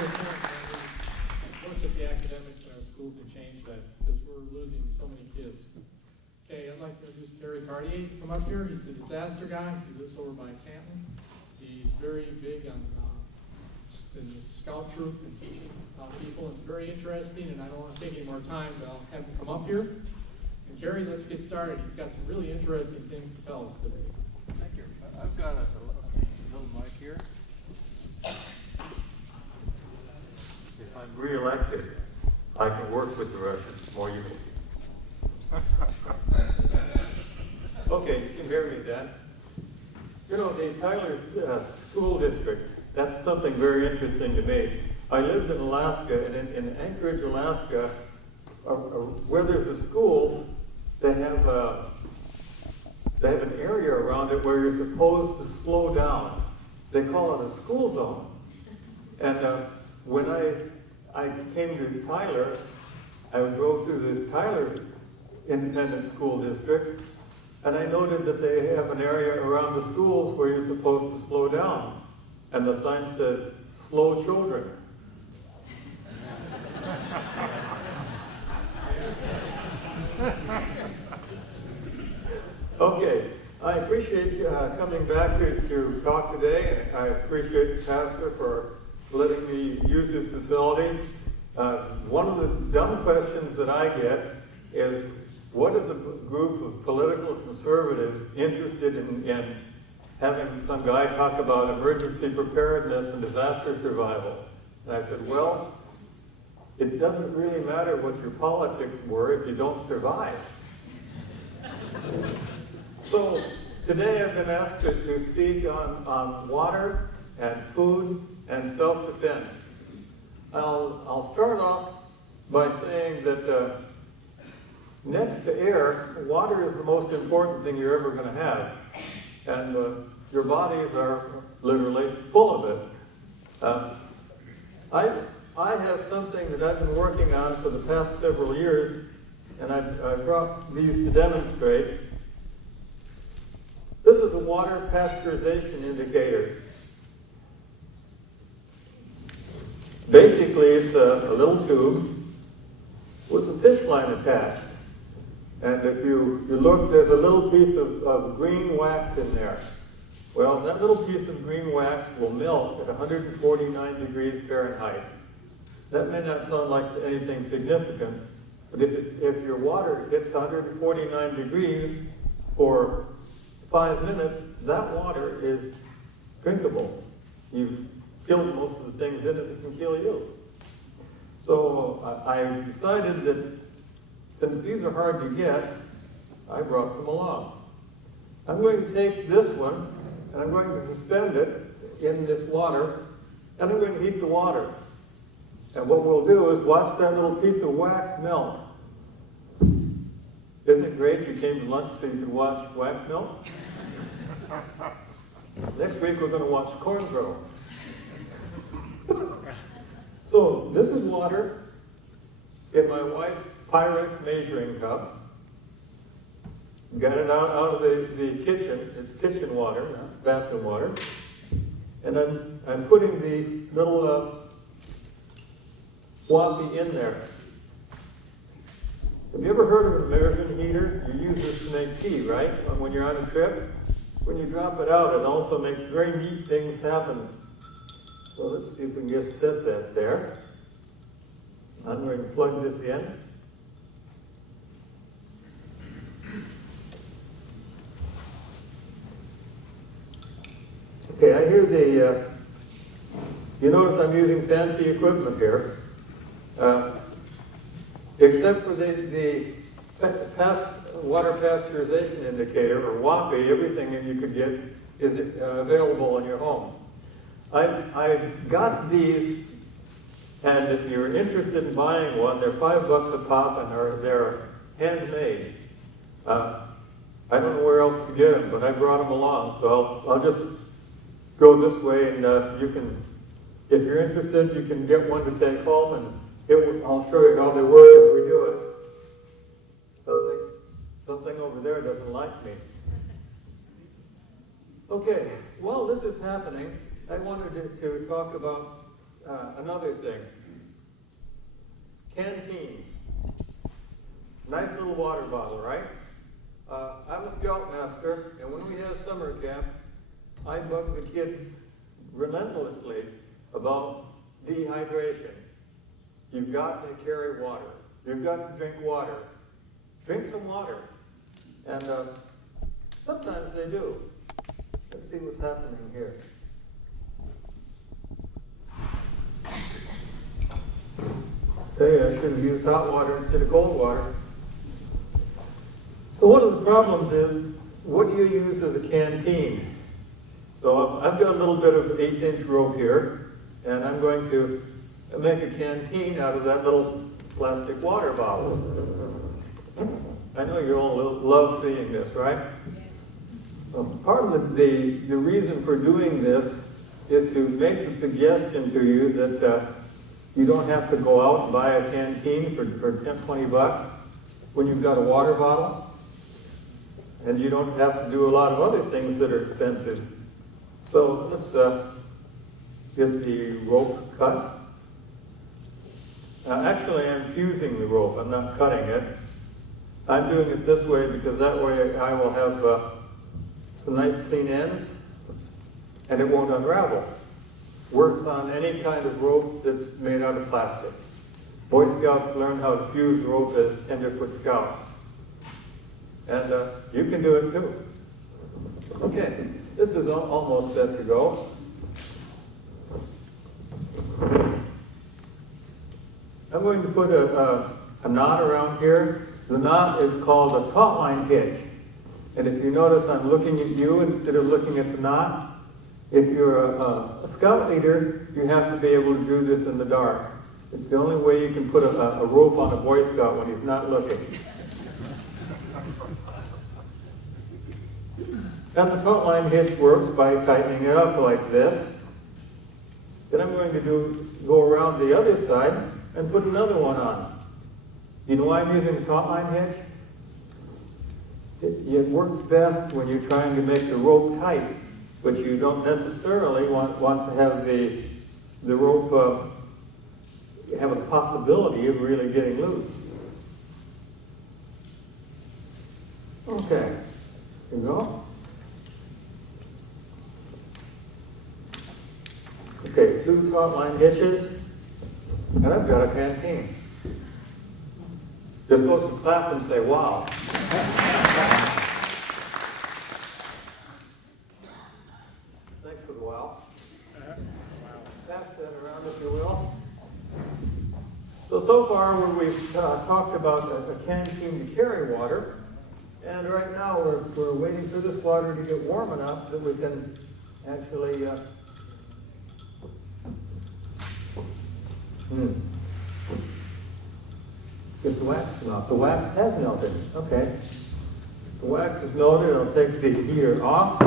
very important. Look at the academics in our schools and change that because we're losing so many kids. Okay, I'd like to introduce Kerry Cartier. Come up here. He's the disaster guy. He lives over by Canton. He's very big on in the scout troop and teaching people. It's very interesting, and I don't want to take any more time, but I'll have him come up here. And Kerry, let's get started. He's got some really interesting things to tell us today. Thank you. I've got a little mic here. If I'm re-elected, I can work with the Russians more easily. Okay, you can hear me, Dan. You know, the Tyler School District, that's something very interesting to me. I lived in Alaska, and in Anchorage, Alaska, where there's a school, they have an area around it where you're supposed to slow down. They call it a school zone. And when I came to Tyler, I drove through the Tyler Independent School District, and I noted that they have an area around the schools where you're supposed to slow down. And the sign says, slow children. Okay, I appreciate coming back to talk today, and I appreciate the pastor for letting me use his facility. One of the dumb questions that I get is, what is a group of political conservatives interested in having some guy talk about emergency preparedness and disaster survival? And I said, well, it doesn't really matter what your politics were if you don't survive. So today I've been asked to speak on water and food and self-defense. I'll start off by saying that next to air, water is the most important thing you're ever going to have. And your bodies are literally full of it. I have something that I've been working on for the past several years, and I've brought these to demonstrate. This is a water pasteurization indicator. Basically, it's a little tube with some fish line attached. And if you look, there's a little piece of green wax in there. Well, that little piece of green wax will melt at 149 degrees Fahrenheit. That may not sound like anything significant, but if your water hits 149 degrees for 5 minutes, that water is drinkable. You've killed most of the things in it that can kill you. So I decided that since these are hard to get, I brought them along. I'm going to take this one, and I'm going to suspend it in this water, and I'm going to heat the water. And what we'll do is watch that little piece of wax melt. Isn't it great you came to lunch so you could watch wax melt? Next week we're going to watch corn grow. So this is water in my wife's Pyrex measuring cup. Got it out of the kitchen. It's kitchen water, not bathroom water. And I'm putting the little wappy in there. Have you ever heard of an immersion heater? You use this to make tea, right? When you're on a trip. When you drop it out, it also makes very neat things happen. So let's see if we can just set that there. I'm going to plug this in. Okay, I hear you notice I'm using fancy equipment here. Except for the water pasteurization indicator, or WAPI, everything that you could get is available in your home. I've got these, and if you're interested in buying one, they're $5 a pop, and they're handmade. I don't know where else to get them, but I brought them along, so I'll just go this way, and you can, if you're interested, you can get one to take home, and I'll show you how they work as we do it. Something over there doesn't like me. Okay, while this is happening, I wanted to talk about another thing. Canteens. Nice little water bottle, right? I'm a scoutmaster, and when we have summer camp, I bug the kids relentlessly about dehydration. You've got to carry water. You've got to drink water. Drink some water. And sometimes they do. Let's see what's happening here. Tell you, I should have used hot water instead of cold water. So one of the problems is, what do you use as a canteen? So I've got a little bit of 1/8-inch rope here, and I'm going to make a canteen out of that little plastic water bottle. I know you all love seeing this, right? Well, part of the reason for doing this is to make the suggestion to you that you don't have to go out and buy a canteen for 10, 20 bucks when you've got a water bottle. And you don't have to do a lot of other things that are expensive. So let's get the rope cut. Actually, I'm fusing the rope. I'm not cutting it. I'm doing it this way because that way I will have some nice clean ends and it won't unravel. Works on any kind of rope that's made out of plastic. Boy Scouts learn how to fuse rope as tenderfoot scouts. And you can do it too. Okay, this is almost set to go. I'm going to put a knot around here. The knot is called a taut line hitch. And if you notice, I'm looking at you instead of looking at the knot. If you're a scout leader, you have to be able to do this in the dark. It's the only way you can put a rope on a Boy Scout when he's not looking. Now the taut line hitch works by tightening it up like this. Then I'm going to go around the other side and put another one on. You know why I'm using the taut line hitch? It works best when you're trying to make the rope tight, but you don't necessarily want to have the rope have a possibility of really getting loose. Okay, here we go. Okay, 2 taut line hitches, and I've got a canteen. You're supposed to clap and say, wow. Thanks for the wow. Pass that around if you will. So far we've talked about a canteen to carry water, and right now we're waiting for this water to get warm enough that we can actually get the wax to melt. The wax has melted. Okay. The wax is melted. I'll take the heater off.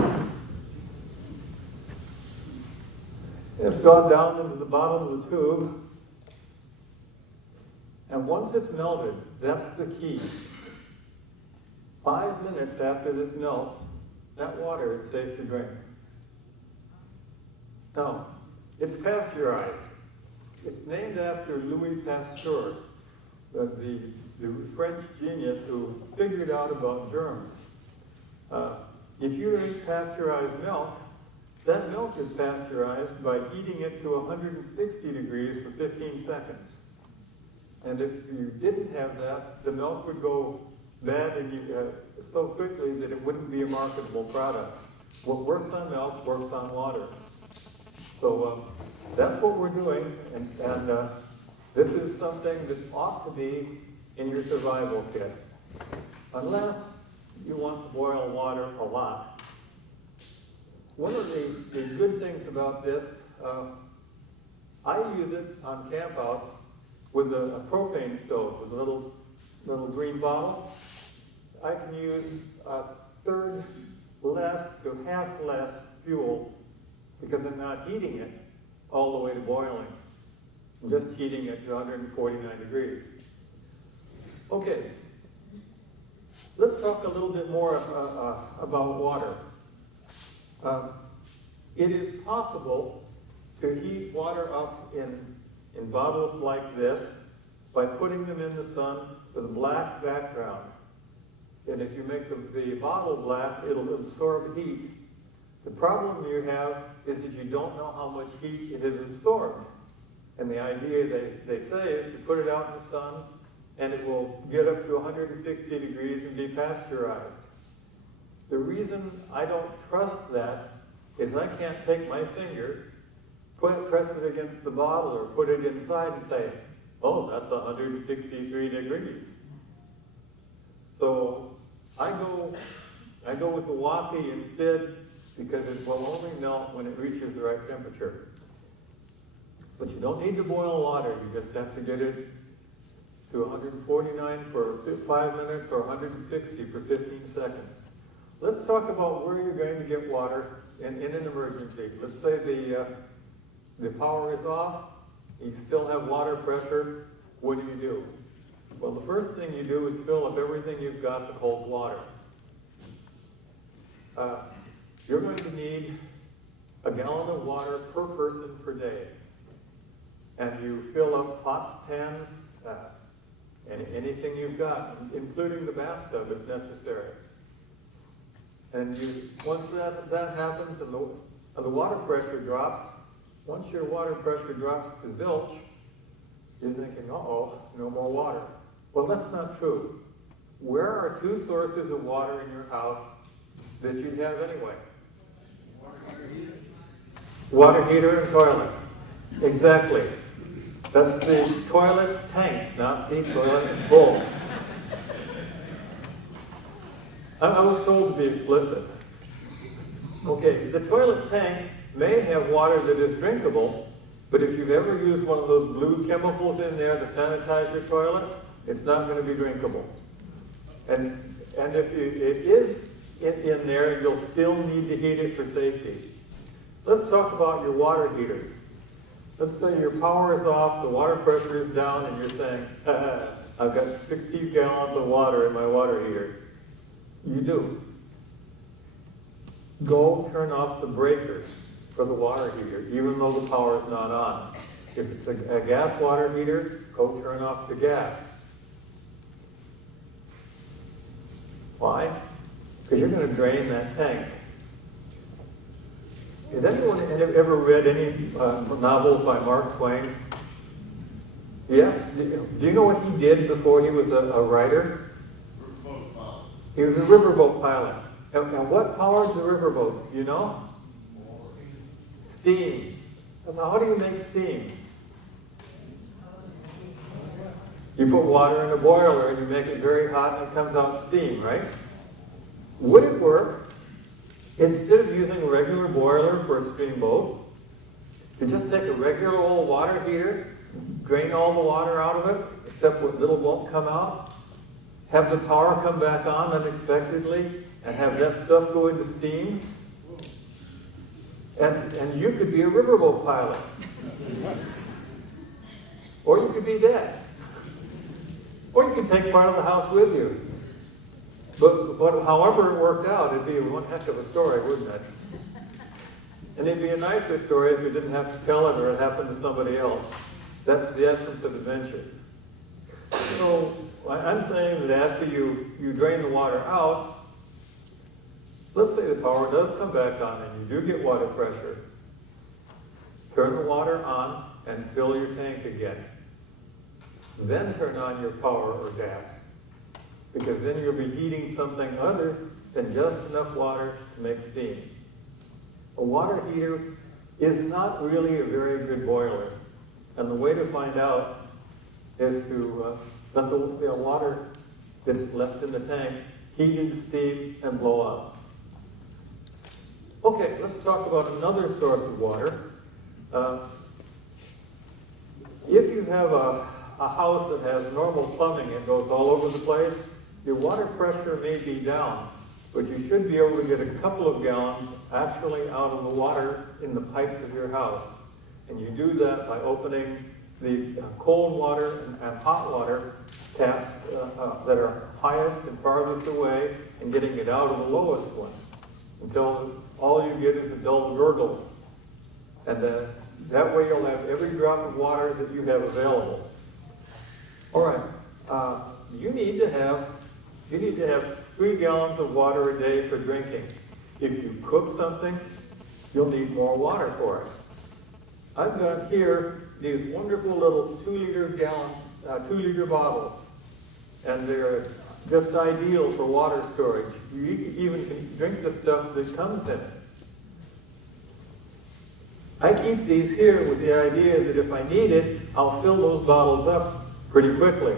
It's gone down into the bottom of the tube. And once it's melted, that's the key. 5 minutes after this melts, that water is safe to drink. Now, it's pasteurized. It's named after Louis Pasteur, the French genius who figured out about germs. If you drink pasteurized milk, that milk is pasteurized by heating it to 160 degrees for 15 seconds. And if you didn't have that, the milk would go bad so quickly that it wouldn't be a marketable product. What works on milk works on water. So that's what we're doing, and this is something that ought to be in your survival kit. Unless you want to boil water a lot. One of the good things about this, I use it on campouts with a propane stove, with a little green bottle. I can use a third less to half less fuel because I'm not heating it all the way to boiling. I'm just heating it to 149 degrees. Okay, let's talk a little bit more about water. It is possible to heat water up in bottles like this by putting them in the sun with a black background. And if you make the bottle black, it'll absorb heat. The problem you have is that you don't know how much heat it has absorbed. And the idea they say is to put it out in the sun and it will get up to 160 degrees and be pasteurized. The reason I don't trust that is I can't take my finger, press it against the bottle or put it inside and say, oh, that's 163 degrees. So I go with the Wapi instead because it will only melt when it reaches the right temperature. But you don't need to boil water, you just have to get it to 149 for 5 minutes or 160 for 15 seconds. Let's talk about where you're going to get water in an emergency. Let's say the power is off, you still have water pressure. What do? Well, the first thing you do is fill up everything you've got that holds water. You're going to need a gallon of water per person per day. And you fill up pots, pans, anything you've got, including the bathtub if necessary. And once that happens and the water pressure drops, once your water pressure drops to zilch, you're thinking, uh-oh, no more water. Well, that's not true. Where are two sources of water in your house that you have anyway? Water heater and toilet. Exactly. That's the toilet tank, not the toilet bowl. I was told to be explicit. Okay, the toilet tank may have water that is drinkable, but if you've ever used one of those blue chemicals in there to sanitize your toilet, it's not going to be drinkable. And if it is in there, you'll still need to heat it for safety. Let's talk about your water heater. Let's say your power is off, the water pressure is down, and you're saying, I've got 60 gallons of water in my water heater. You do. Go turn off the breakers for the water heater, even though the power is not on. If it's a gas water heater, go turn off the gas. Why? Because you're going to drain that tank. Has anyone ever read any novels by Mark Twain? Yes? Do you know what he did before he was a writer? Riverboat pilot. He was a riverboat pilot. And what powers the riverboats? Do you know? Steam. So how do you make steam? You put water in a boiler and you make it very hot and it comes out steam, right? Would it work, instead of using a regular boiler for a steamboat, to just take a regular old water heater, drain all the water out of it, except what little won't come out, have the power come back on unexpectedly, and have that stuff go into steam? And you could be a riverboat pilot. Or you could be dead. Or you could take part of the house with you. But however it worked out, it'd be one heck of a story, wouldn't it? And it'd be a nicer story if you didn't have to tell it or it happened to somebody else. That's the essence of adventure. So I'm saying that after you drain the water out, let's say the power does come back on and you do get water pressure. Turn the water on and fill your tank again. Then turn on your power or gas. Because then you'll be heating something other than just enough water to make steam. A water heater is not really a very good boiler. And the way to find out is to let the water that's left in the tank heat into steam and blow up. Okay, let's talk about another source of water. If you have a house that has normal plumbing and goes all over the place, your water pressure may be down, but you should be able to get a couple of gallons actually out of the water in the pipes of your house. And you do that by opening the cold water and hot water taps that are highest and farthest away and getting it out of the lowest one until all you get is a dull gurgle. And That way you'll have every drop of water that you have available. All right, you need to have 3 gallons of water a day for drinking. If you cook something, you'll need more water for it. I've got here these wonderful little 2 liter bottles, and they're just ideal for water storage. You even can drink the stuff that comes in it. I keep these here with the idea that if I need it, I'll fill those bottles up pretty quickly.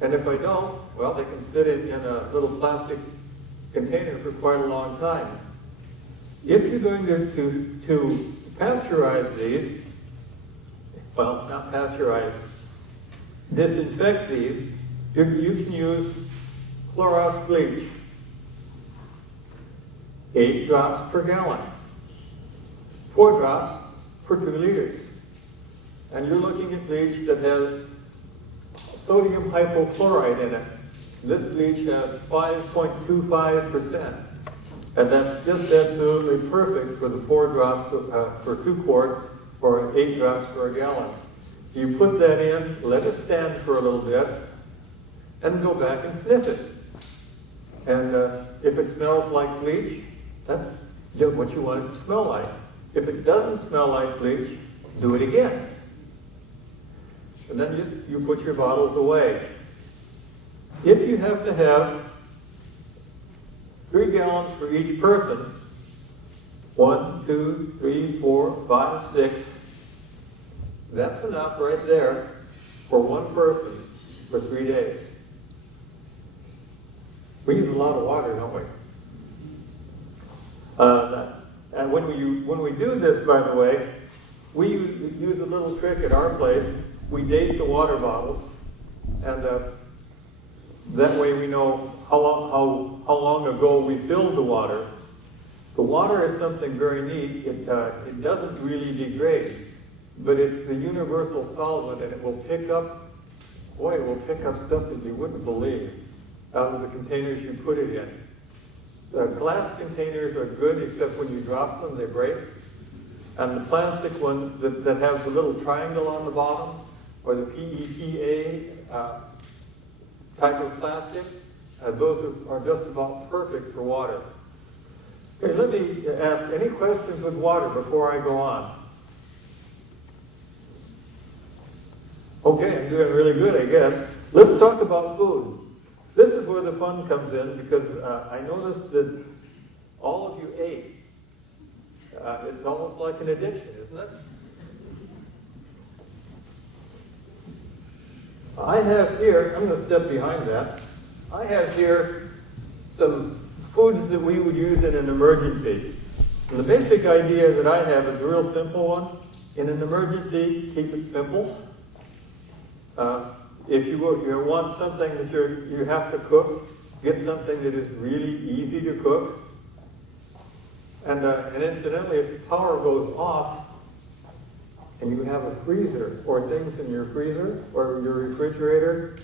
And if I don't, well, they can sit in a little plastic container for quite a long time. If you're going to pasteurize these, well, not pasteurize, disinfect these, you can use Clorox bleach. 8 drops per gallon. 4 drops per 2 liters. And you're looking at bleach that has sodium hypochlorite in it. This bleach has 5.25%. And that's just absolutely perfect for the 4 drops for 2 quarts or 8 drops per gallon. You put that in, let it stand for a little bit, and go back and sniff it. And if it smells like bleach, that's what you want it to smell like. If it doesn't smell like bleach, do it again. And then you put your bottles away. If you have to have 3 gallons for each person, 1, 2, 3, 4, 5, 6, that's enough right there for 1 person for 3 days. We use a lot of water, don't we? And when we do this, by the way, we use a little trick at our place. We date the water bottles, and that way we know how long ago we filled the water. The water is something very neat. It doesn't really degrade, but it's the universal solvent, and it will pick up stuff that you wouldn't believe out of the containers you put it in. Glass containers are good, except when you drop them, they break. And the plastic ones that have the little triangle on the bottom, or the PETA type of plastic, those are just about perfect for water. Okay, let me ask any questions with water before I go on. Okay, I'm doing really good, I guess. Let's talk about food. This is where the fun comes in, because I noticed that all of you ate. It's almost like an addiction, isn't it? I have here, I'm going to step behind that. I have here some foods that we would use in an emergency. And the basic idea that I have is a real simple one. In an emergency, keep it simple. If you want something that you have to cook, get something that is really easy to cook. And incidentally, if the power goes off and you have a freezer or things in your freezer or your refrigerator,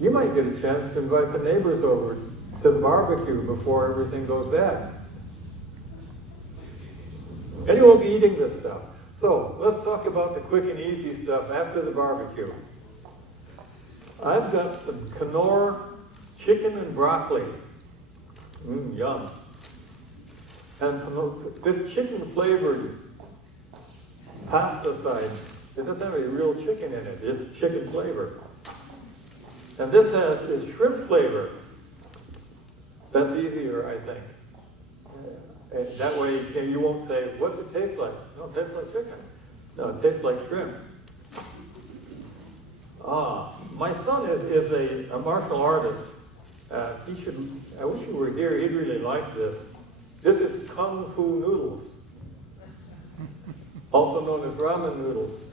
you might get a chance to invite the neighbors over to the barbecue before everything goes bad. And you won't be eating this stuff. So let's talk about the quick and easy stuff after the barbecue. I've got some Knorr chicken and broccoli. Yum. And this chicken flavored pasta sides. It doesn't have any real chicken in it. It's chicken flavor. And this has shrimp flavor. That's easier, I think. And that way you won't say, what's it taste like? No, it tastes like chicken. No, it tastes like shrimp. My son is a martial artist. I wish he were here, he'd really like this. This is Kung Fu noodles, also known as ramen noodles.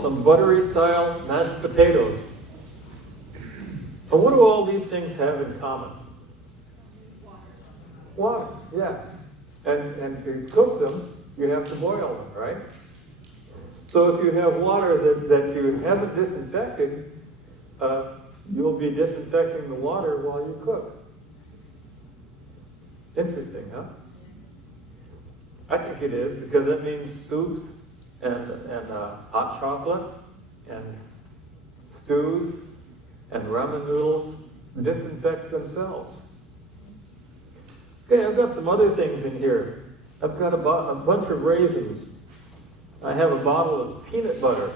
Some buttery style mashed potatoes. And what do all these things have in common? Water, yes. And to cook them, you have to boil them, right? So if you have water that you haven't disinfected, you'll be disinfecting the water while you cook. Interesting, huh? I think it is, because that means soups and hot chocolate and stews and ramen noodles disinfect themselves. Okay, I've got some other things in here. I've got a bunch of raisins. I have a bottle of peanut butter.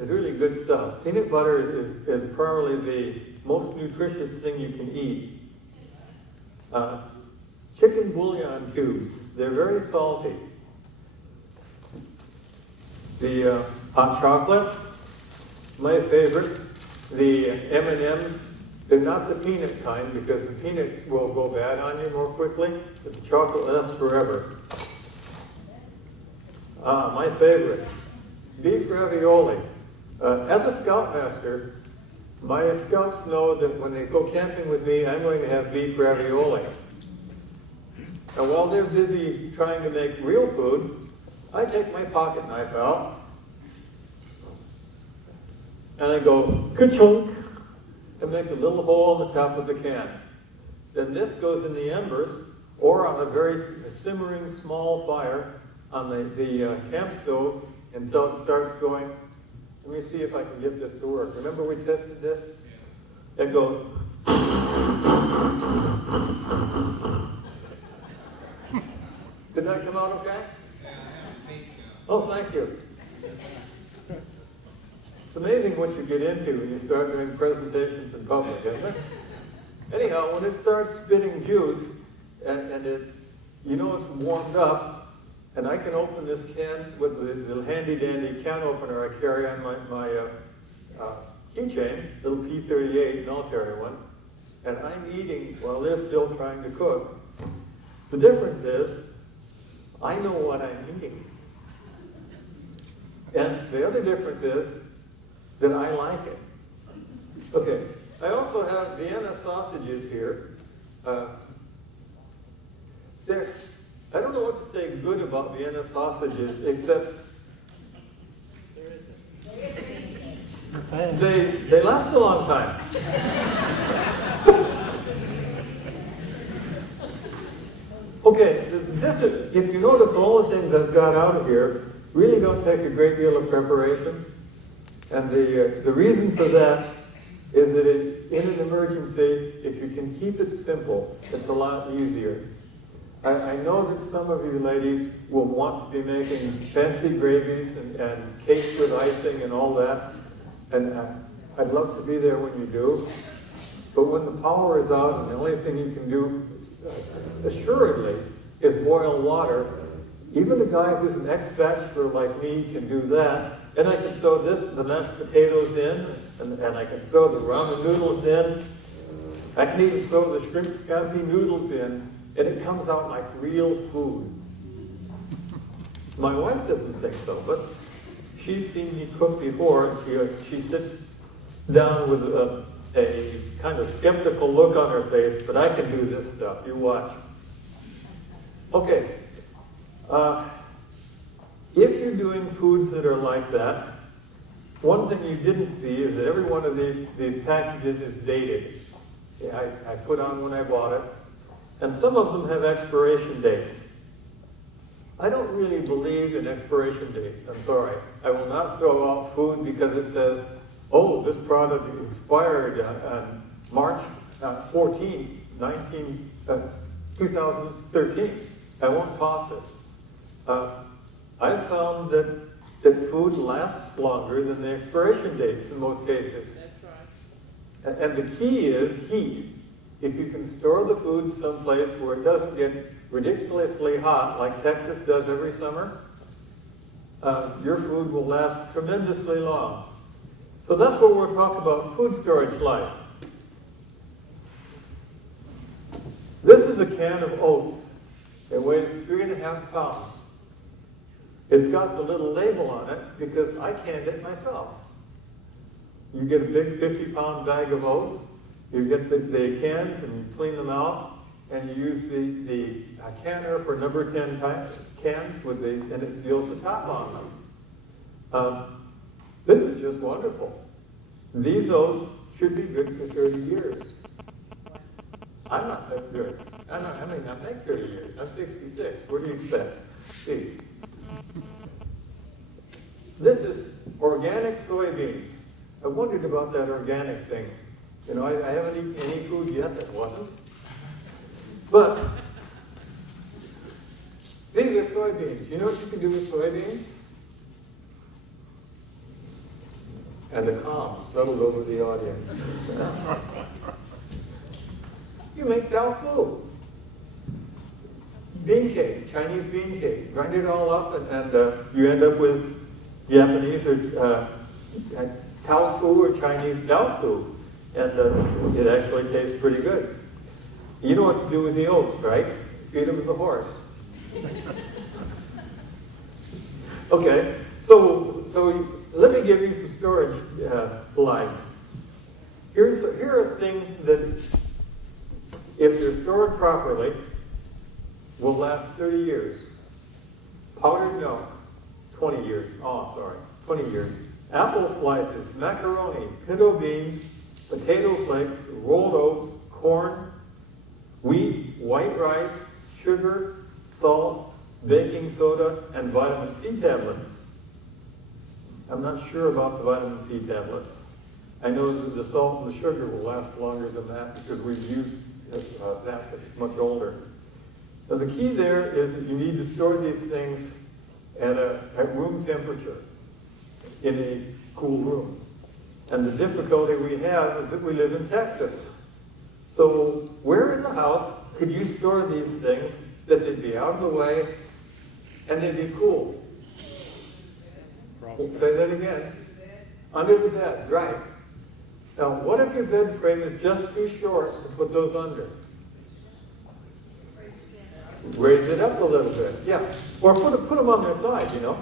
It's really good stuff. Peanut butter is probably the most nutritious thing you can eat. Chicken bouillon cubes. They're very salty. The hot chocolate, my favorite. The M&Ms, they're not the peanut kind because the peanuts will go bad on you more quickly, but the chocolate lasts forever. My favorite, beef ravioli. As a scoutmaster, my scouts know that when they go camping with me, I'm going to have beef ravioli. And while they're busy trying to make real food, I take my pocket knife out, and I go, ka-chunk, and make a little hole in the top of the can. Then this goes in the embers, or on a very simmering small fire on the camp stove until it starts going. Let me see if I can get this to work. Remember we tested this? It goes. Did that come out okay? Oh, thank you. It's amazing what you get into when you start doing presentations in public, isn't it? Anyhow, when it starts spitting juice, and you know it's warmed up, and I can open this can with the little handy-dandy can opener I carry on my keychain, little P38 military one, and I'm eating while they're still trying to cook. The difference is, I know what I'm eating. And the other difference is that I like it. Okay, I also have Vienna sausages here. I don't know what to say good about Vienna sausages, except they last a long time. Okay, if you notice, all the things I've got out of here really don't take a great deal of preparation. And the reason for that is that in an emergency, if you can keep it simple, it's a lot easier. I know that some of you ladies will want to be making fancy gravies and cakes with icing and all that, and I'd love to be there when you do. But when the power is out and the only thing you can do, assuredly, is boil water, even a guy who's an ex-bachelor like me can do that. And I can throw the mashed potatoes in, and I can throw the ramen noodles in. I can even throw the shrimp scampi noodles in, and it comes out like real food. My wife doesn't think so, but she's seen me cook before, and she sits down with a kind of skeptical look on her face, but I can do this stuff. You watch. Okay. If you're doing foods that are like that, one thing you didn't see is that every one of these packages is dated. Yeah, I put on when I bought it. And some of them have expiration dates. I don't really believe in expiration dates. I'm sorry. I will not throw out food because it says, oh, this product expired on March 14th, 2013. I won't toss it. I've found that food lasts longer than the expiration dates in most cases. That's right. And the key is heat. If you can store the food someplace where it doesn't get ridiculously hot, like Texas does every summer, your food will last tremendously long. So that's what we're talking about, food storage life. This is a can of oats. It weighs 3.5 pounds. It's got the little label on it because I canned it myself. You get a big 50-pound bag of oats, you get the cans and you clean them out, and you use the canner for number 10 cans and it seals the top on them. This is just wonderful. These oats should be good for 30 years. I'm not that good. I'm like 30 years. I'm 66. What do you expect? See. This is organic soybeans. I wondered about that organic thing. You know, I haven't eaten any food yet that wasn't. But these are soybeans. You know what you can do with soybeans? And the calm settled over the audience. You make tofu. Bean cake, Chinese bean cake. Grind it all up and you end up with Japanese or tofu or Chinese tofu. And it actually tastes pretty good. You know what to do with the oats, right? Feed them to the horse. Okay, so let me give you some storage lines. Here are things that, if they're stored properly, will last 30 years. Powdered milk, 20 years. Oh, sorry, 20 years. Apple slices, macaroni, pinto beans, potato flakes, rolled oats, corn, wheat, white rice, sugar, salt, baking soda, and vitamin C tablets. I'm not sure about the vitamin C tablets. I know that the salt and the sugar will last longer than that because we've used that much older. Now the key there is that you need to store these things at room temperature in a cool room. And the difficulty we have is that we live in Texas. So where in the house could you store these things that they'd be out of the way and they'd be cool? Say that again. Under the bed, right. Now, what if your bed frame is just too short to put those under? Raise it up a little bit, yeah. Or put them on their side, you know.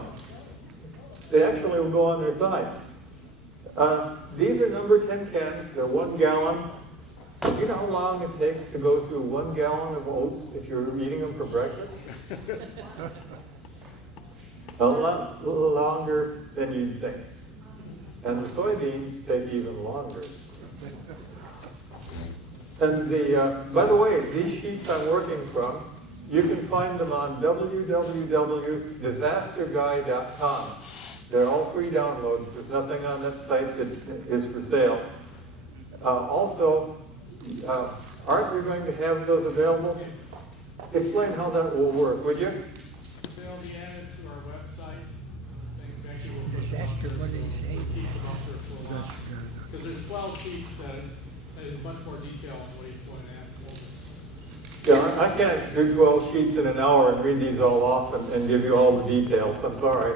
They actually will go on their side. These are number 10 cans. They're 1 gallon. Do you know how long it takes to go through 1 gallon of oats if you're eating them for breakfast? A lot longer than you'd think. And the soybeans take even longer. And by the way, these sheets I'm working from, you can find them on www.disasterguy.com. They're all free downloads. There's nothing on that site that is for sale. Also, aren't we going to have those available? Explain how that will work, would you? They'll be added to our website. I think Becky will put them up there. What did he say? Keep them up there for a while. Because there's 12 sheets that is much more detail on what he's going to add. Yeah, I can't do 12 sheets in an hour and read these all off and give you all the details. I'm sorry.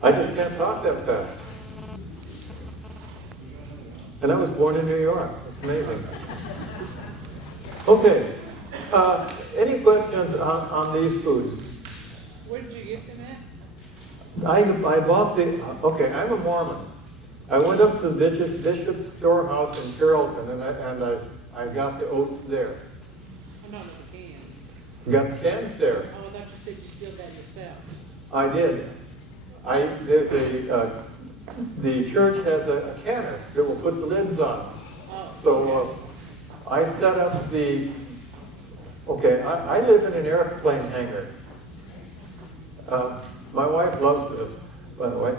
I just can't talk that fast. And I was born in New York. It's amazing. Okay. Any questions on these foods? Where did you get them at? I bought okay, I'm a Mormon. I went up to the Bishop's Storehouse in Carrollton, and I got the oats there. I'm not with the cans. You got the cans there. Oh, I thought you said you still got yourself. I did. There's the church has a canner that will put the lids on. Oh. So I set up I live in an airplane hangar. My wife loves this, by the way.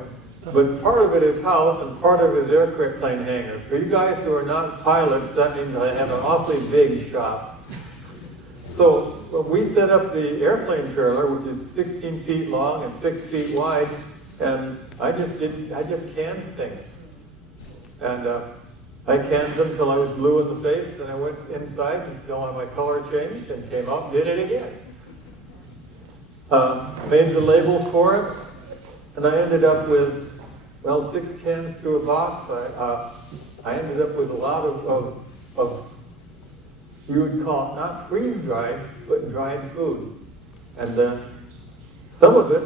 But part of it is house and part of it is airplane hangar. For you guys who are not pilots, that means I have an awfully big shop. So we set up the airplane trailer, which is 16 feet long and 6 feet wide, and I just canned things. And I canned them till I was blue in the face, and I went inside until my color changed and came out and did it again. Made the labels for it, and I ended up with, 6 cans to a box. I ended up with a lot of you would call it not freeze-dried, but dried food. And some of it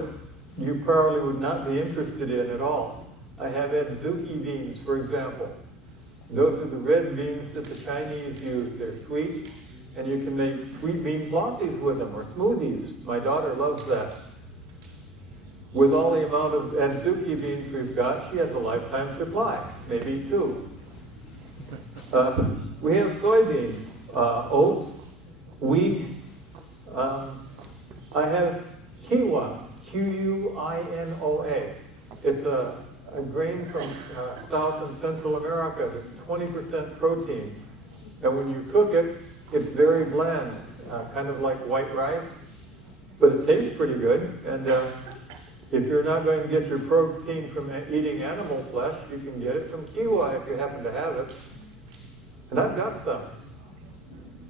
you probably would not be interested in at all. I have adzuki beans, for example. Those are the red beans that the Chinese use. They're sweet, and you can make sweet bean flossies with them, or smoothies. My daughter loves that. With all the amount of adzuki beans we've got, she has a lifetime supply, maybe 2. We have soybeans. oats, wheat. I have quinoa, Quinoa. It's a grain from South and Central America that's 20% protein. And when you cook it, it's very bland, kind of like white rice, but it tastes pretty good. And if you're not going to get your protein from eating animal flesh, you can get it from quinoa if you happen to have it. And I've got some.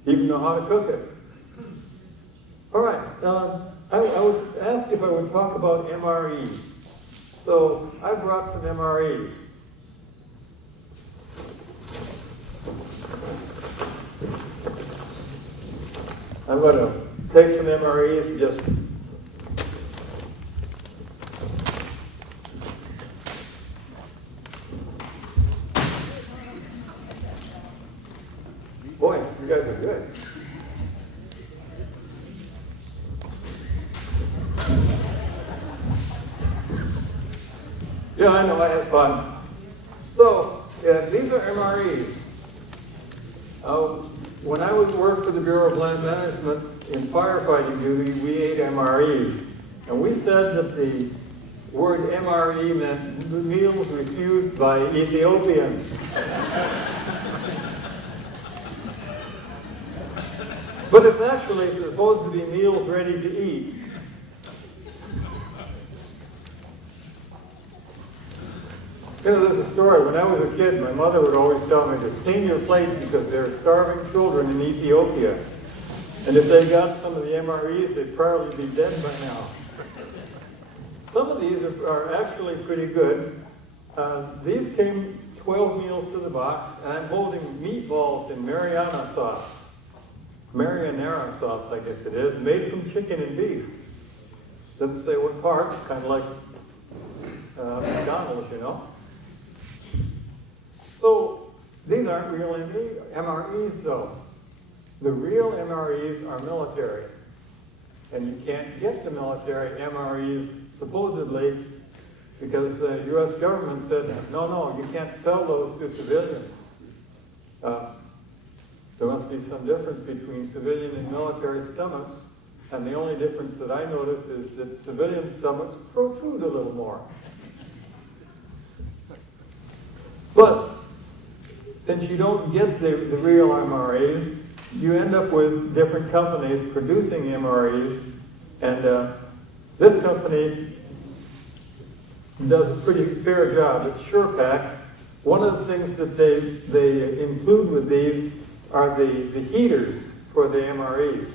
Even know how to cook it. All right, I was asked if I would talk about MREs. So I brought some MREs. I'm going to take some MREs and just boy, you guys are good. Yeah, I know, I had fun. So, yeah, these are MREs. When I would work for the Bureau of Land Management in firefighting duty, we ate MREs. And we said that the word MRE meant meals refused by Ethiopians. But it's actually supposed to be meals ready to eat. You know, there's a story. When I was a kid, my mother would always tell me to clean your plate because there are starving children in Ethiopia. And if they got some of the MREs, they'd probably be dead by now. Some of these are actually pretty good. These came 12 meals to the box, and I'm holding meatballs in marinara sauce, I guess it is, made from chicken and beef. Doesn't say what parts, kind of like McDonald's, you know. So these aren't real MREs, though. The real MREs are military. And you can't get the military MREs, supposedly, because the U.S. government said, no, you can't sell those to civilians. There must be some difference between civilian and military stomachs, and the only difference that I notice is that civilian stomachs protrude a little more. But since you don't get the real MREs, you end up with different companies producing MREs, and this company does a pretty fair job. It's SurePack. One of the things that they include with these are the heaters for the MREs.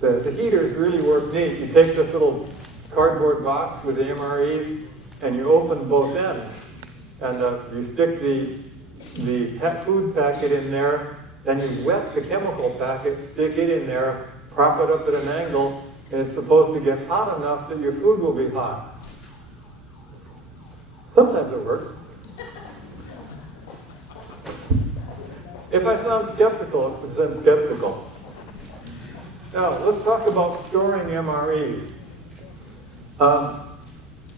The heaters really work neat. You take this little cardboard box with the MREs and you open both ends. And you stick the food packet in there, then you wet the chemical packet, stick it in there, prop it up at an angle, and it's supposed to get hot enough that your food will be hot. Sometimes it works. If I sound skeptical, it's because I'm skeptical. Now, let's talk about storing MREs.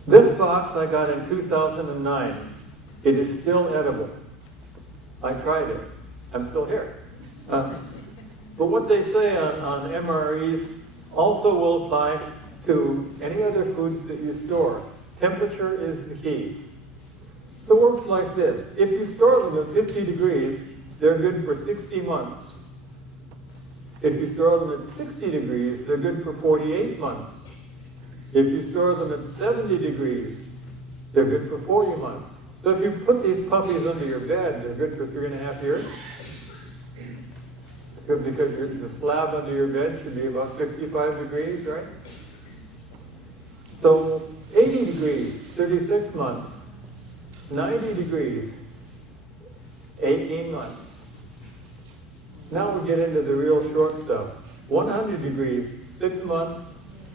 This box I got in 2009. It is still edible. I tried it. I'm still here. But what they say on MREs also will apply to any other foods that you store. Temperature is the key. So it works like this. If you store them at 50 degrees, they're good for 60 months. If you store them at 60 degrees, they're good for 48 months. If you store them at 70 degrees, they're good for 40 months. So if you put these puppies under your bed, they're good for 3.5 years. It's good because the slab under your bed should be about 65 degrees, right? So 80 degrees, 36 months. 90 degrees, 18 months. Now we get into the real short stuff. 100 degrees, 6 months.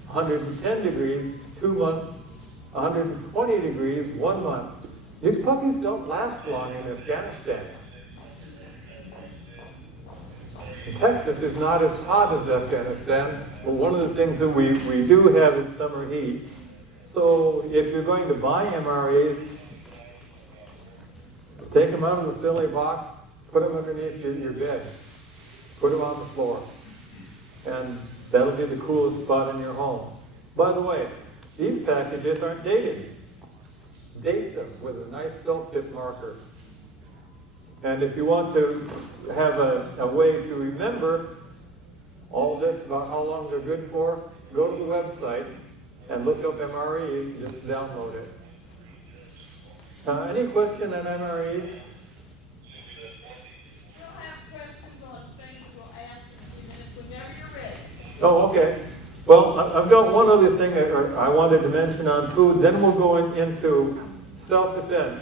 110 degrees, 2 months. 120 degrees, 1 month. These puppies don't last long in Afghanistan. Texas is not as hot as Afghanistan, but one of the things that we do have is summer heat. So if you're going to buy MREs, take them out of the silly box, put them underneath your bed. Put them on the floor. And that'll be the coolest spot in your home. By the way, these packages aren't dated. Date them with a nice felt tip marker. And if you want to have a way to remember all this about how long they're good for, go to the website and look up MREs and just download it. Any question on MREs? We'll have questions on things we'll ask in a few minutes whenever you're ready. Oh, okay. Well, I've got one other thing I wanted to mention on food, then we'll go into self-defense.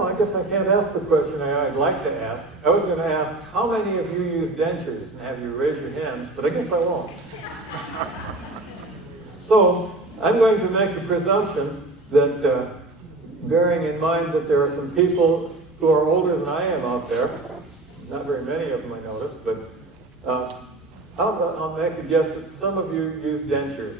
I guess I can't ask the question I'd like to ask. I was going to ask, how many of you use dentures? And have you raise your hands, but I guess I won't. So, I'm going to make a presumption that, bearing in mind that there are some people who are older than I am out there, not very many of them I noticed, but I'll make a guess that some of you use dentures.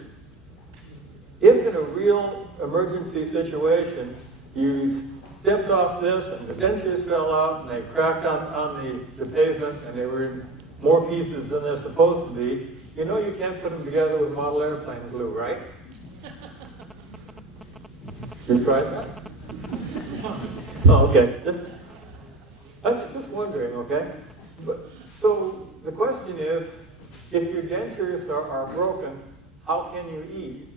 If in a real emergency situation, you stepped off this and the dentures fell out and they cracked on the pavement and they were in more pieces than they're supposed to be, you know you can't put them together with model airplane glue, right? You tried that? Oh, okay. I'm just wondering, okay? So the question is, if your dentures are broken, how can you eat?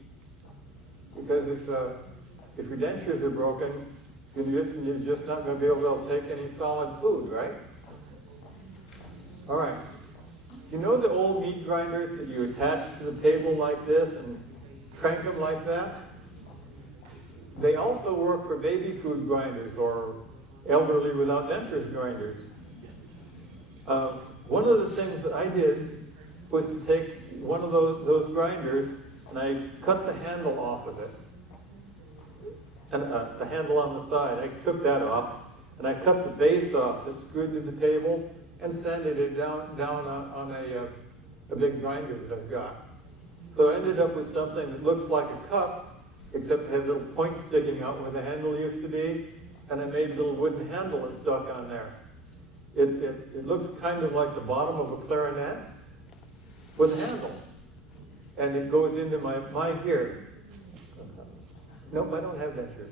Because if your dentures are broken, you're just not going to be able to take any solid food, right? All right. You know the old meat grinders that you attach to the table like this and crank them like that? They also work for baby food grinders or elderly without dentures grinders. One of the things that I did was to take one of those grinders and I cut the handle off of it. And the handle on the side, I took that off, and I cut the base off that screwed to the table and sanded it down on a big grinder that I've got. So I ended up with something that looks like a cup, except it has little points sticking out where the handle used to be, and I made a little wooden handle that stuck on there. It looks kind of like the bottom of a clarinet with a handle. And it goes into my here. Nope, I don't have dentures.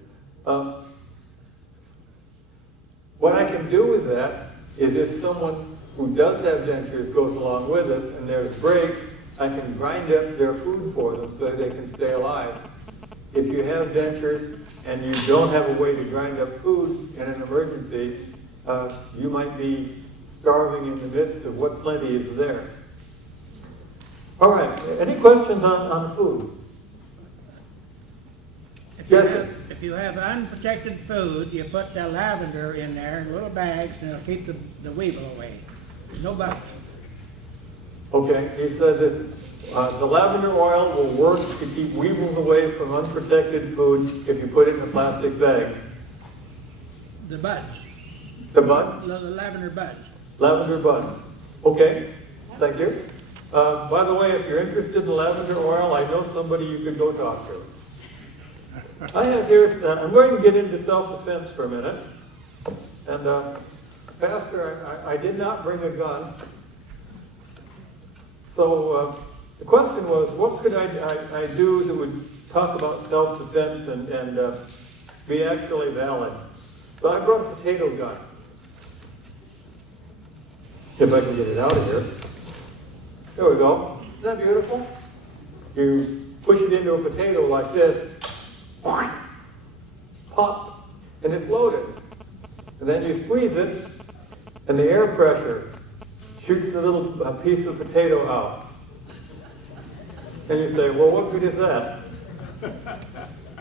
What I can do with that is if someone who does have dentures goes along with us and there's a break, I can grind up their food for them so that they can stay alive. If you have dentures and you don't have a way to grind up food in an emergency, you might be starving in the midst of what plenty is there. All right, any questions on food? If you have unprotected food, you put the lavender in there in little bags and it'll keep the weevil away. No bugs. Okay, he said that the lavender oil will work to keep weevils away from unprotected food if you put it in a plastic bag. The buds. The bud? The lavender buds. Lavender bud. Okay, thank you. By the way, if you're interested in lavender oil, I know somebody you could go talk to. I have here, I'm going to get into self-defense for a minute. And Pastor, I did not bring a gun. So the question was, what could I do that would talk about self-defense and be actually valid? So I brought a potato gun. If I can get it out of here. There we go. Isn't that beautiful? You push it into a potato like this, pop, and it's loaded. And then you squeeze it, and the air pressure shoots the little piece of potato out. And you say, well, what good is that?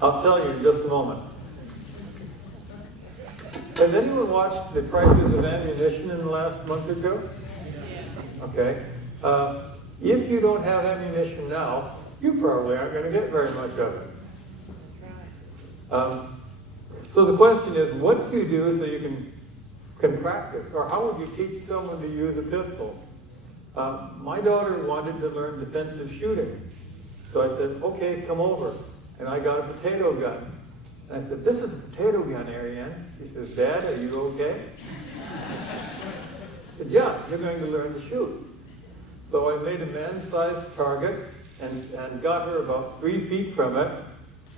I'll tell you in just a moment. Has anyone watched the prices of ammunition in the last month or two? Okay. If you don't have ammunition now, you probably aren't going to get very much of it. So the question is, what do you do so you can practice? Or how would you teach someone to use a pistol? My daughter wanted to learn defensive shooting. So I said, okay, come over. And I got a potato gun. And I said, this is a potato gun, Ariane. She says, Dad, are you okay? I said, yeah, you're going to learn to shoot. So I made a man-sized target and got her about 3 feet from it.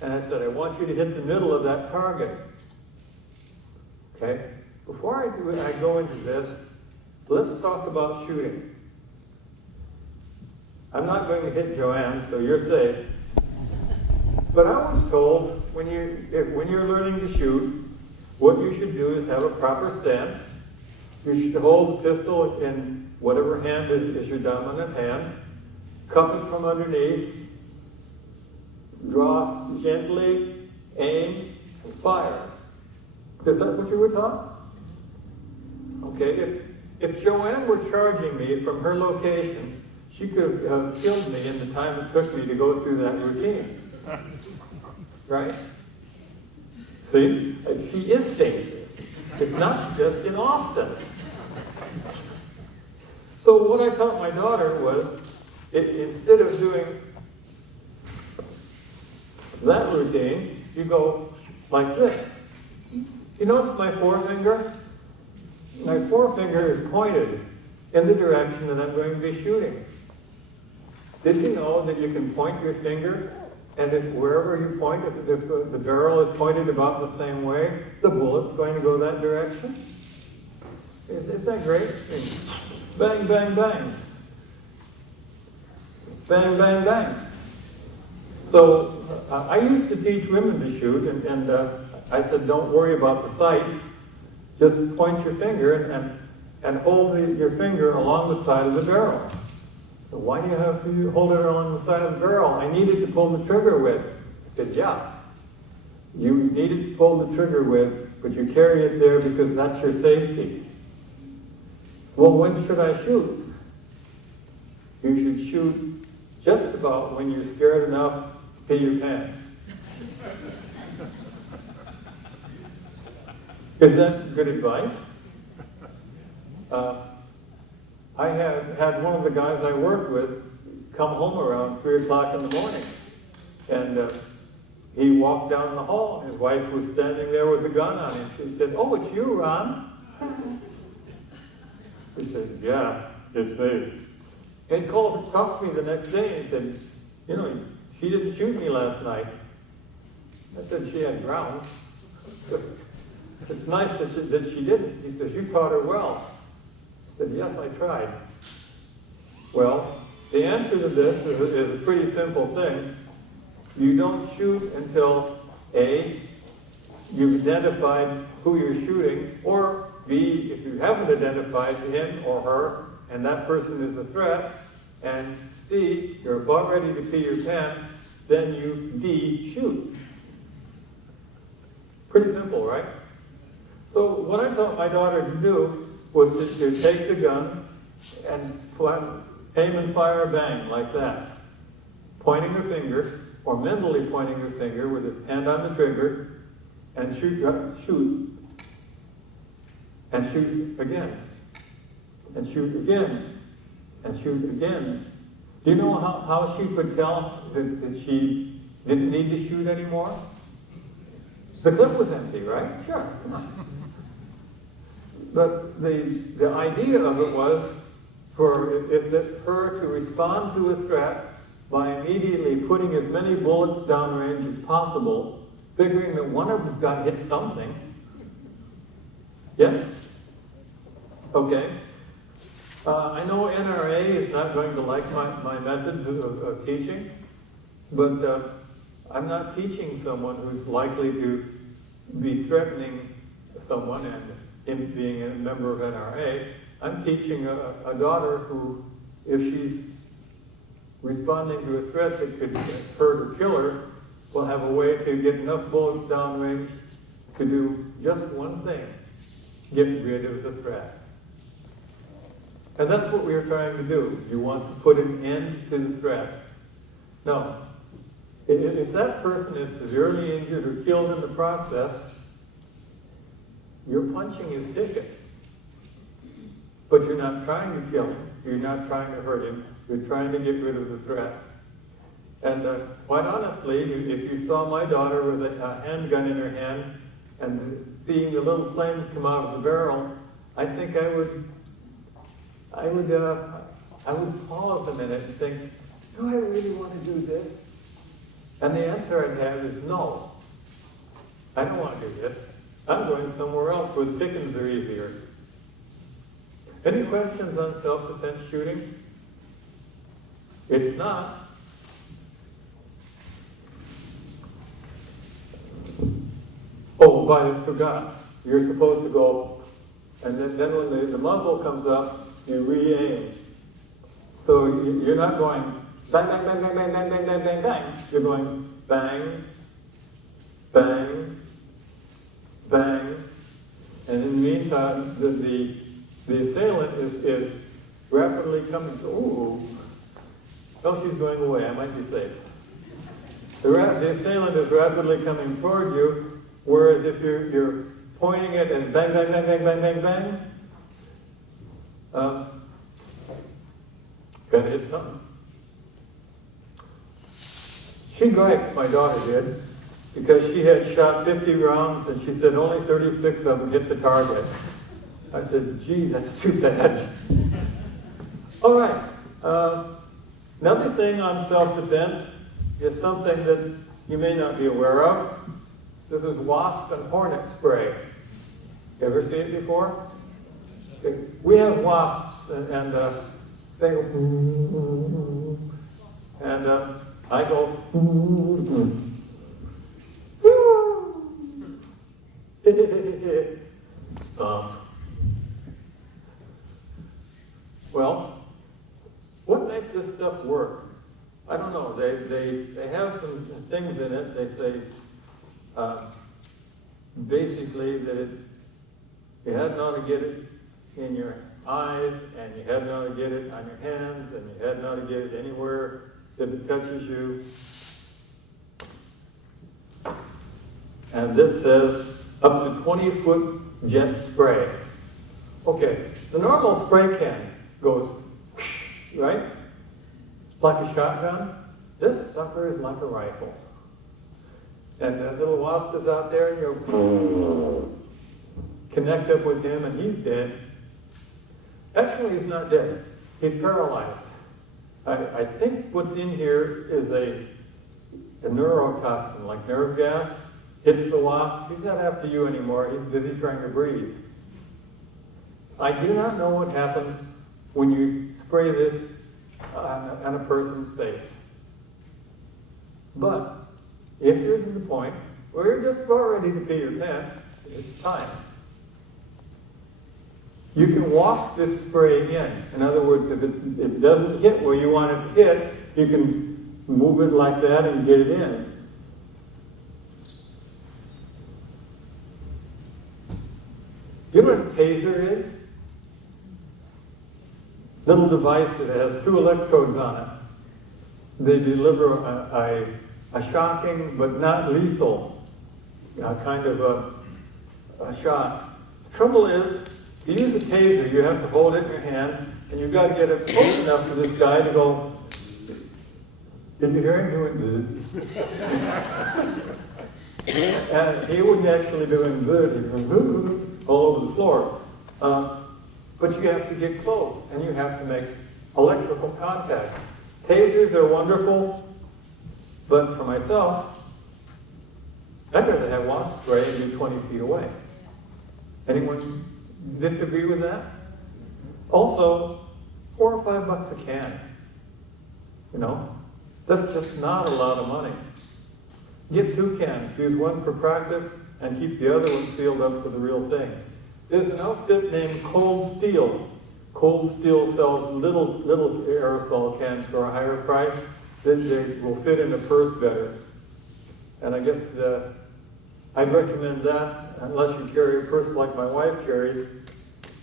And I said, I want you to hit the middle of that target. Okay? Before I go into this, let's talk about shooting. I'm not going to hit Joanne, so you're safe. But I was told when you're learning to shoot, what you should do is have a proper stance. You should hold the pistol in whatever hand is your dominant hand, cup it from underneath, draw gently, aim, and fire. Is that what you were taught? Okay, if Joanne were charging me from her location, she could have killed me in the time it took me to go through that routine. Right? See? She is dangerous. It's not just in Austin. So what I taught my daughter was, instead of doing that routine, you go like this. You notice my forefinger? My forefinger is pointed in the direction that I'm going to be shooting. Did you know that you can point your finger, and if wherever you point, if the barrel is pointed about the same way, the bullet's going to go that direction? Isn't that great? Bang, bang, bang. Bang, bang, bang. So I used to teach women to shoot, and I said, don't worry about the sights. Just point your finger and hold your finger along the side of the barrel. So why do you have to hold it along the side of the barrel? I needed to pull the trigger with. I said, yeah. You needed to pull the trigger with, but you carry it there because that's your safety. Well, when should I shoot? You should shoot just about when you're scared enough to pee your pants. Is that good advice? I had one of the guys I worked with come home around 3 o'clock in the morning. And he walked down the hall, and his wife was standing there with a gun on him. She said, oh, it's you, Ron? He said, yeah, it's me. And he called and talked to me the next day, and he said, you know, she didn't shoot me last night. I said she had grounds. It's nice that she didn't. He says, you taught her well. I said, yes, I tried. Well, the answer to this is a pretty simple thing. You don't shoot until A, you've identified who you're shooting, or B, if you haven't identified him or her, and that person is a threat, and C, you're about ready to pee your pants, then you D, shoot. Pretty simple, right? So what I taught my daughter to do was to take the gun and aim and fire, bang, like that. Pointing her finger, or mentally pointing her finger with her hand on the trigger, and shoot, and shoot again, and shoot again, and shoot again. Do you know how she could tell that she didn't need to shoot anymore? The clip was empty, right? Sure. But the idea of it was for her to respond to a threat by immediately putting as many bullets downrange as possible, figuring that one of them's got to hit something. Yes? Okay. I know NRA is not going to like my methods of teaching, but I'm not teaching someone who's likely to be threatening someone and him being a member of NRA. I'm teaching a daughter who, if she's responding to a threat that could hurt or kill her, will have a way to get enough bullets downrange to do just one thing: get rid of the threat. And that's what we are trying to do. You want to put an end to the threat. Now, if that person is severely injured or killed in the process, you're punching his ticket. But you're not trying to kill him. You're not trying to hurt him. You're trying to get rid of the threat. And quite honestly, if you saw my daughter with a handgun in her hand and seeing the little flames come out of the barrel, I think I would pause a minute and think, do I really want to do this? And the answer I'd have is no. I don't want to do this. I'm going somewhere else where the pickings are easier. Any questions on self-defense shooting? It's not. Oh, but I forgot. You're supposed to go, and then when the muzzle comes up, you re-aim. So you're not going bang, bang, bang, bang, bang, bang, bang, bang, bang, bang. You're going bang, bang, bang. And in the meantime, the assailant is rapidly coming to, ooh, oh, she's going away, I might be safe. The assailant is rapidly coming toward you, whereas if you're pointing it and bang, bang, bang, bang, bang, bang, bang, gonna hit something. She griped, my daughter did, because she had shot 50 rounds and she said only 36 of them hit the target. I said, gee, that's too bad. All right. Another thing on self-defense is something that you may not be aware of. This is wasp and hornet spray. You ever seen it before? We have wasps and they go, and I go, stomp. Well, what makes this stuff work? I don't know. They have some things in it. They say basically that you hadn't ought to get it in your eyes, and you hadn't ought to get it on your hands, and you hadn't ought to get it anywhere that it touches you. And this says up to 20-foot jet spray. Okay, the normal spray can goes, right? It's like a shotgun. This sucker is like a rifle. And that little wasp is out there, and you connect up with him, and he's dead. Actually, he's not dead. He's paralyzed. I think what's in here is a neurotoxin, like nerve gas. Hits the wasp. He's not after you anymore. He's busy trying to breathe. I do not know what happens when you spray this on a person's face. But if you're to the point where you're just about ready to pee your pants, it's time. You can walk this spray in. In other words, if it doesn't hit where you want it to hit, you can move it like that and get it in. You know what a taser is? Little device that has 2 electrodes on it. They deliver a shocking but not lethal kind of a shot. The trouble is, to use a taser, you have to hold it in your hand, and you've got to get it close enough to this guy to go, did you hear him doing this? And he wasn't actually doing good. He was all over the floor. But you have to get close, and you have to make electrical contact. Tasers are wonderful, but for myself, I'd rather have wasp spray and be 20 feet away. Anyone disagree with that? Also, $4 or $5 a can. You know, that's just not a lot of money. Get 2 cans, use one for practice, and keep the other one sealed up for the real thing. There's an outfit named Cold Steel. Cold Steel sells little aerosol cans for a higher price. They will fit in a purse better. And I guess I'd recommend that unless you carry a purse like my wife carries,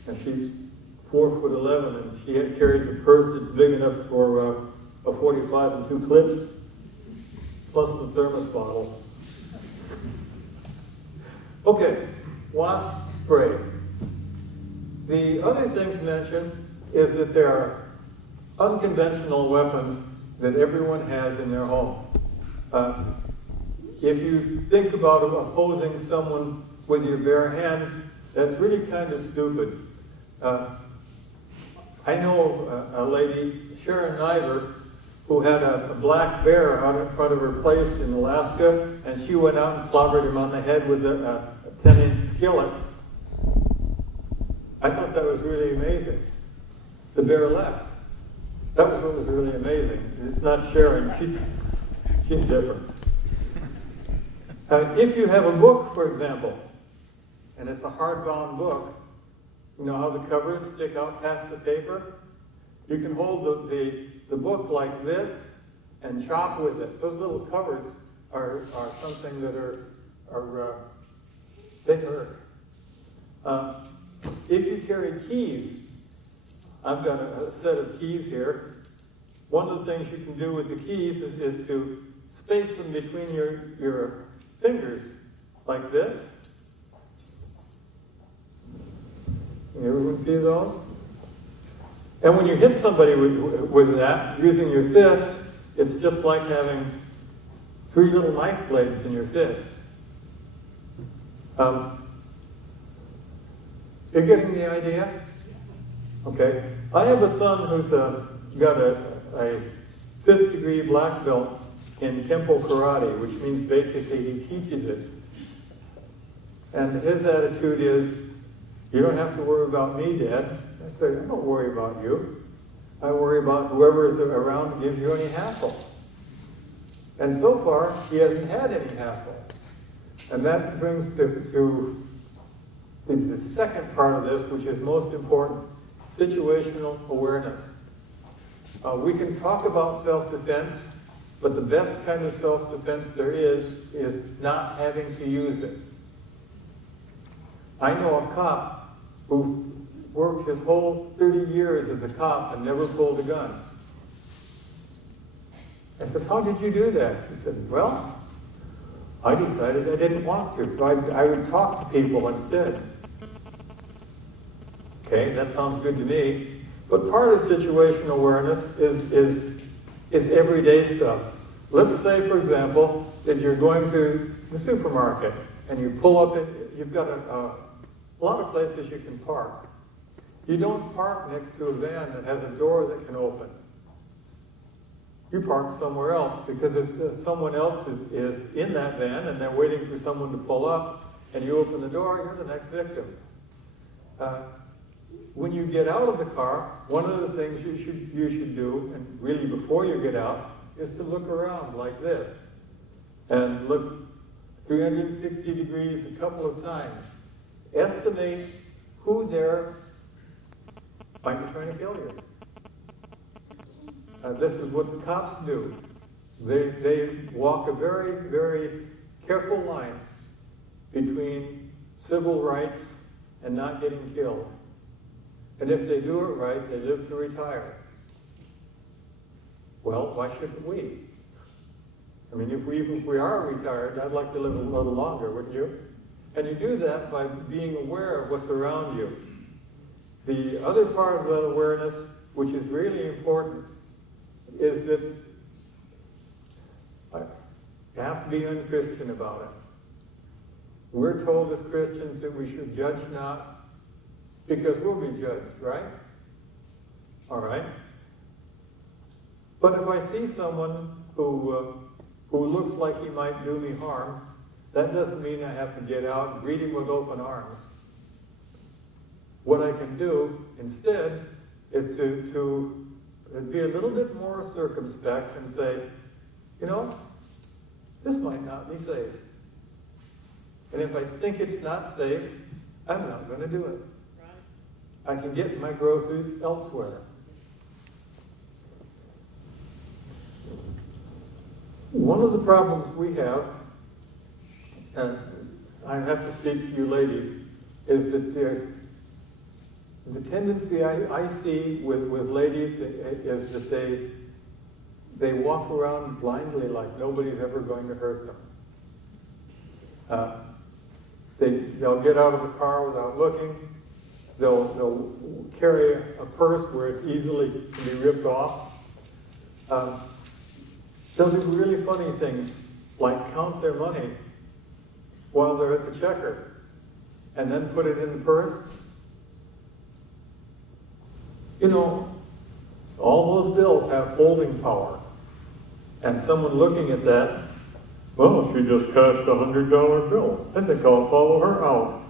and she's 4'11", and she carries a purse that's big enough for a 45 and 2 clips, plus the thermos bottle. Okay, wasp spray. The other thing to mention is that there are unconventional weapons that everyone has in their home. If you think about opposing someone with your bare hands, that's really kind of stupid. I know a lady, Sharon Niver, who had a black bear out in front of her place in Alaska, and she went out and clobbered him on the head with a 10-inch skillet. I thought that was really amazing. The bear left. That was what was really amazing. It's not Sharon, she's different. If you have a book, for example, and it's a hardbound book, you know how the covers stick out past the paper? You can hold the book like this and chop with it. Those little covers are something that they hurt. If you carry keys, I've got a set of keys here. One of the things you can do with the keys is to space them between your fingers like this. Can everyone see those? And when you hit somebody with that, using your fist, it's just like having 3 little knife blades in your fist. You're getting the idea? Okay. I have a son who's got a 5th degree black belt in Kempo Karate, which means basically he teaches it. And his attitude is, "You don't have to worry about me, Dad." I said, "I don't worry about you. I worry about whoever is around and gives you any hassle." And so far, he hasn't had any hassle. And that brings to the second part of this, which is most important, situational awareness. We can talk about self-defense, but the best kind of self-defense there is not having to use it. I know a cop who worked his whole 30 years as a cop and never pulled a gun. I said, "How did you do that?" He said, "Well, I decided I didn't want to, so I would talk to people instead." Okay, that sounds good to me. But part of situational awareness is everyday stuff. Let's say, for example, that you're going to the supermarket and you pull up, you've got a lot of places you can park. You don't park next to a van that has a door that can open. You park somewhere else because if someone else is in that van and they're waiting for someone to pull up and you open the door, you're the next victim. When you get out of the car, one of the things you should do, and really before you get out, is to look around like this. And look 360 degrees a couple of times. Estimate who there might be trying to kill you. This is what the cops do. They walk a very, very careful line between civil rights and not getting killed. And if they do it right, they live to retire. Well, why shouldn't we? I mean, if we are retired, I'd like to live a little longer, wouldn't you? And you do that by being aware of what's around you. The other part of that awareness, which is really important, is that you have to be unchristian about it. We're told as Christians that we should judge not, because we'll be judged, right? All right. But if I see someone who looks like he might do me harm, that doesn't mean I have to get out and greet him with open arms. What I can do instead is to be a little bit more circumspect and say, you know, this might not be safe. And if I think it's not safe, I'm not going to do it. I can get my groceries elsewhere. One of the problems we have, and I have to speak to you ladies, is that the tendency I see with ladies is that they walk around blindly like nobody's ever going to hurt them. They'll get out of the car without looking. They'll carry a purse where it's easily can be ripped off. They'll do really funny things like count their money while they're at the checker and then put it in the purse. You know, all those bills have folding power. And someone looking at that, well, she just cashed a $100 bill. I think I'll follow her out.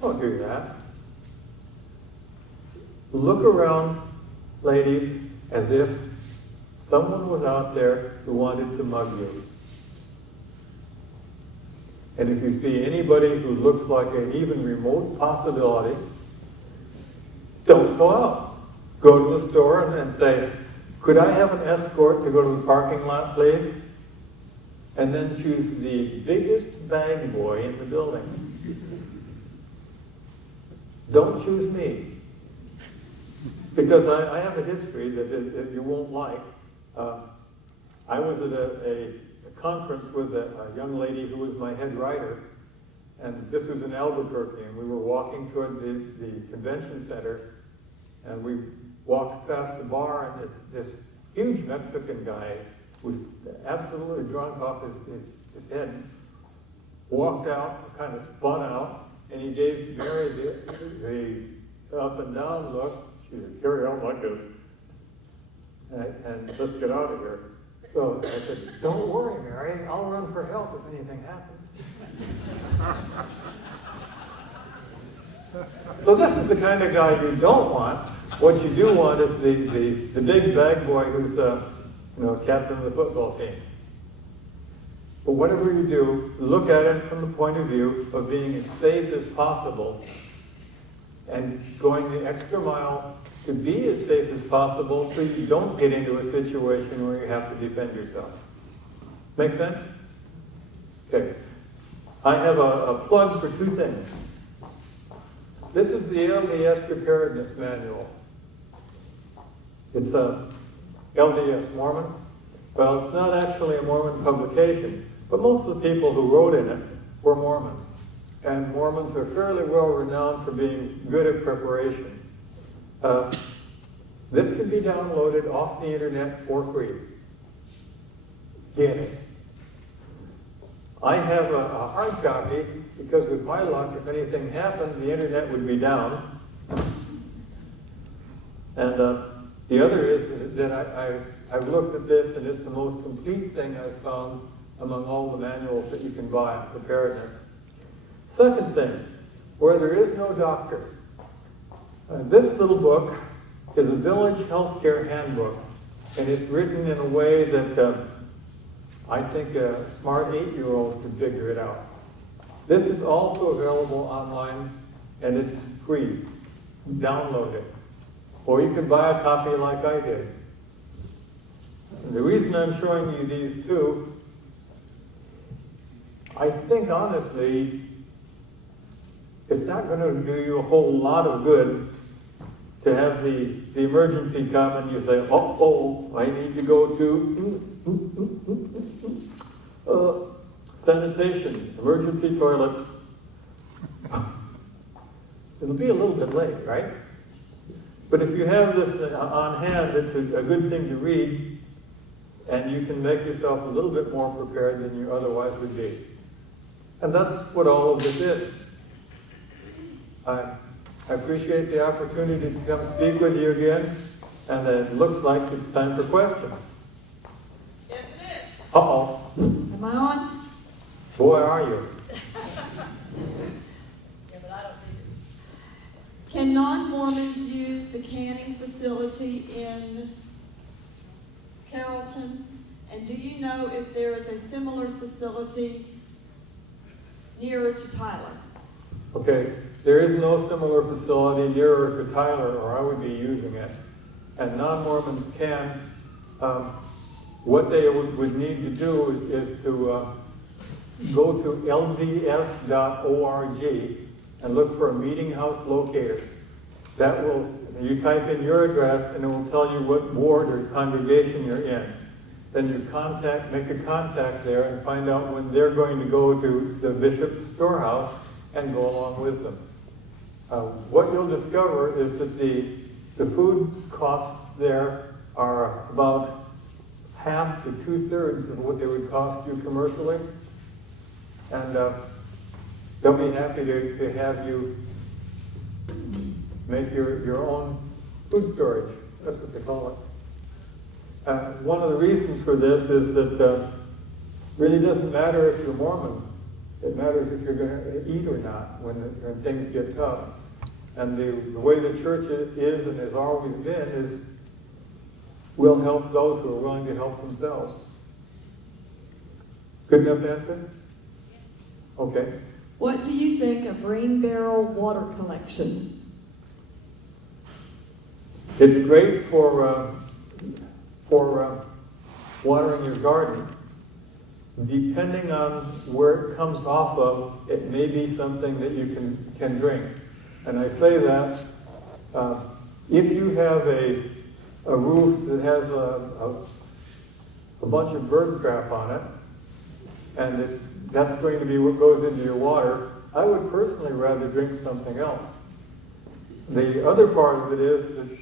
Don't do that. Look around, ladies, as if someone was out there who wanted to mug you. And if you see anybody who looks like an even remote possibility, don't go out. Go to the store and say, could I have an escort to go to the parking lot, please? And then choose the biggest bag boy in the building. Don't choose me. Because I have a history that you won't like. I was at a conference with a young lady who was my head writer, and this was in Albuquerque, and we were walking toward the convention center, and we walked past the bar, and this huge Mexican guy was absolutely drunk off his head, walked out, kind of spun out, and he gave Mary the up and down look. She said, carry on like this, and let's get out of here. So I said, don't worry, Mary, I'll run for help if anything happens. So this is the kind of guy you don't want. What you do want is the big bag boy who's captain of the football team. But whatever you do, look at it from the point of view of being as safe as possible and going the extra mile to be as safe as possible so you don't get into a situation where you have to defend yourself. Make sense? Okay. I have a plug for two things. This is the LDS Preparedness Manual. It's a LDS Mormon. Well, it's not actually a Mormon publication, but most of the people who wrote in it were Mormons. And Mormons are fairly well renowned for being good at preparation. This can be downloaded off the internet for free. Get it. I have a hard copy because with my luck, if anything happened, the internet would be down. And the other is that I've looked at this, and it's the most complete thing I've found among all the manuals that you can buy on preparedness. Second thing, where there is no doctor. This little book is a village healthcare handbook, and it's written in a way that I think a smart 8-year-old could figure it out. This is also available online, and it's free. Download it. Or you can buy a copy like I did. And the reason I'm showing you these two, I think honestly, it's not going to do you a whole lot of good to have the emergency come and you say, oh, I need to go to sanitation, emergency toilets. It'll be a little bit late, right? But if you have this on hand, it's a good thing to read, and you can make yourself a little bit more prepared than you otherwise would be. And that's what all of this is. I appreciate the opportunity to come speak with you again, and it looks like it's time for questions. Yes, it is. Uh-oh. Am I on? Boy, are you. Yeah, but I don't think it. Can non-Mormons use the canning facility in Carrollton? And do you know if there is a similar facility nearer to Tyler? Okay, there is no similar facility nearer to Tyler, or I would be using it. And non-Mormons can. What they would need to do is to go to lds.org and look for a meeting house locator. That will, you type in your address and it will tell you what ward or congregation you're in. Then you make a contact there and find out when they're going to go to the bishop's storehouse and go along with them. What you'll discover is that the food costs there are about half to 2/3 of what they would cost you commercially. And they'll be happy to have you make your own food storage. That's what they call it. One of the reasons for this is that really doesn't matter if you're Mormon. It matters if you're going to eat or not when things get tough. And the way the church is and has always been is we'll help those who are willing to help themselves. Good enough answer? Okay. What do you think of rain barrel water collection? It's great for watering your garden. Depending on where it comes off of, it may be something that you can drink. And I say that if you have a roof that has a bunch of bird crap on it, and that's going to be what goes into your water, I would personally rather drink something else. The other part of it is that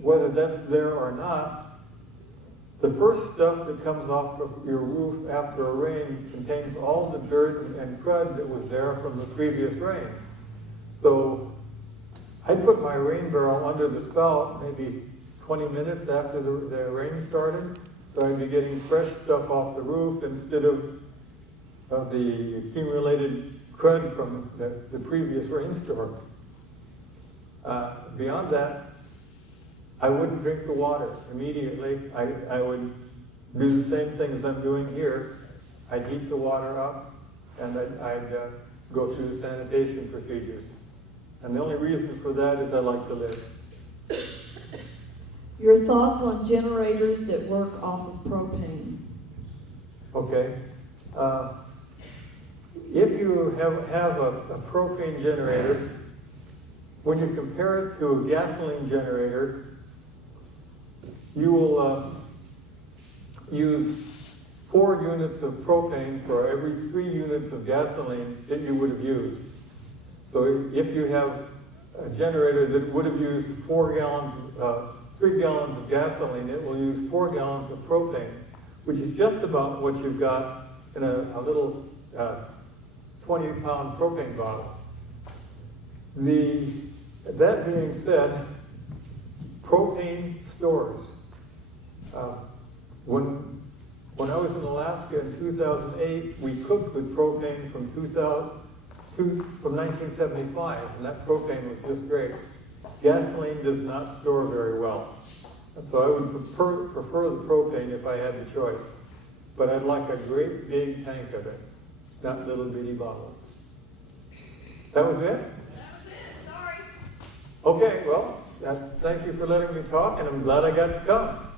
whether that's there or not, the first stuff that comes off of your roof after a rain contains all the dirt and crud that was there from the previous rain. So I put my rain barrel under the spout maybe 20 minutes after the rain started, so I'd be getting fresh stuff off the roof instead of the accumulated crud from the previous rainstorm. Beyond that, I wouldn't drink the water immediately. I would do the same thing as I'm doing here. I'd heat the water up, and I'd go through the sanitation procedures. And the only reason for that is I like to live. Your thoughts on generators that work off of propane? Okay. If you have a propane generator, when you compare it to a gasoline generator, you will use 4 units of propane for every 3 units of gasoline that you would have used. So if you have a generator that would have used 3 gallons of gasoline, it will use 4 gallons of propane, which is just about what you've got in a little 20-pound propane bottle. That being said, propane stores. When I was in Alaska in 2008, we cooked with propane from 1975, and that propane was just great. Gasoline does not store very well, so I would prefer the propane if I had the choice. But I'd like a great big tank of it, not little bitty bottles. That was it? That was it, sorry. Okay, well, thank you for letting me talk, and I'm glad I got to come.